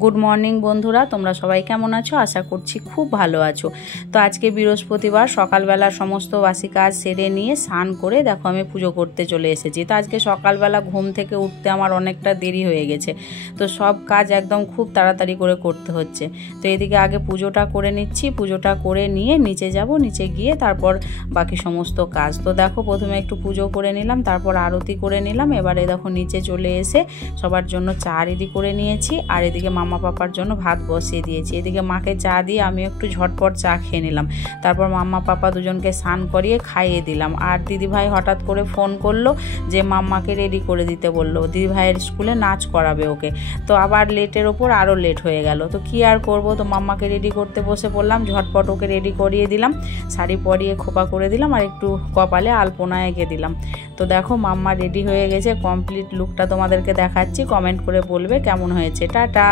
Good morning বন্ধুরা, তোমরা সবাই কেমন আছো? আশা করছি খুব ভালো আছো। তো আজকে বৃহস্পতিবার, সকালবেলা সমস্ত বাসি কাজ সেরে নিয়ে স্নান করে দেখো আমি পুজো করতে চলে এসেছি। তো আজকে সকালবেলা ঘুম থেকে উঠতে আমার অনেকটা দেরি হয়ে গেছে, তো সব কাজ একদম খুব তাড়াতাড়ি করে করতে হচ্ছে। তো এদিকে আগে পুজোটা করে নিচ্ছি, পুজোটা করে নিয়ে নিচে যাব, নিচে গিয়ে তারপর বাকি সমস্ত কাজ। তো দেখো প্রথমে একটু পুজো করে নিলাম, তারপর আরতি করে নিলাম। এবারে দেখো নিচে চলে এসে সবার জন্য চা রেডি করে নিয়েছি, আর এদিকে মামা পাপার জন্য ভাত বসিয়ে দিয়েছি। এদিকে মাকে চা দিয়ে আমি একটু ঝটপট চা খেয়ে নিলাম, তারপর মাম্মা পাপা দুজনকে স্নান করিয়ে খাইয়ে দিলাম। আর দিদিভাই হঠাৎ করে ফোন করলো যে মাম্মাকে রেডি করে দিতে বললো, দিদিভাইয়ের স্কুলে নাচ করাবে ওকে। তো আবার লেটের ওপর আরও লেট হয়ে গেল, তো কি আর করব, তো মাম্মাকে রেডি করতে বসে পড়লাম। ঝটপট ওকে রেডি করিয়ে দিলাম, শাড়ি পরিয়ে খোপা করে দিলাম, আর একটু কপালে আলপনা এঁকে দিলাম। তো দেখো মাম্মা রেডি হয়ে গেছে, কমপ্লিট লুকটা তোমাদেরকে দেখাচ্ছি, কমেন্ট করে বলবে কেমন হয়েছে। টাটা।